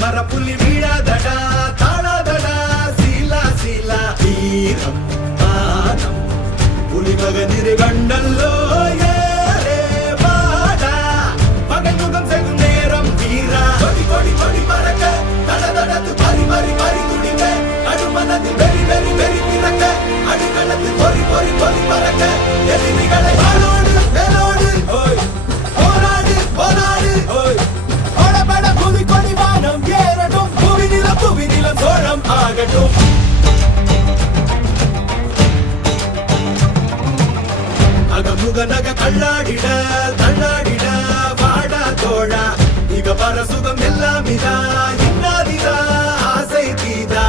மர புலி வீழாதட தாழாதட சீலா சீலா வீரம் மானம் புலி மகனிரு கண்டல்லோ ஏரே வாடா பகை முகம் செகும் நேரம் வீரா கொடி கொடி கொடி பறக்க தட தடத்து பறி பறி பறி துடிக்க அடுமனத்தில் வெறி வெறி வெறி பிறக்க அடிகளத்து பொறி பொறி பொறி பறக்க எதிரிகளை வாளோடு வேலோடு போராடு போராடு படபட புவி கொடி வானம் ஏறட்டும் புவி நிலம் சோழம் ஆகட்டும் அகமுக நக கண்ணாடிட தள்ளாடிட வாடா தோழா இக பர சுகம் எல்லாம் இதா இன்னாதிதா ஆசை தீதா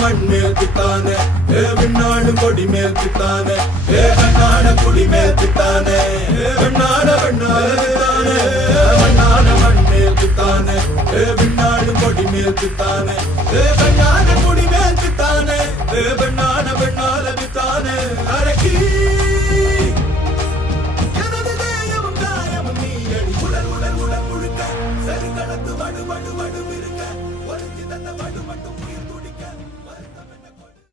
மண்மேல் பித்தானே விண்ணாடு கொடி மேல் பித்தானே கண்ணாட குடி மேல் பித்தானே வெண்ணாட வெண்ணாட பித்தானே மண்ணாட மண்மேல் பித்தானே விண்ணாடு கொடி மேல் பித்தானே கண்ணாட குடி மேல் பித்தானே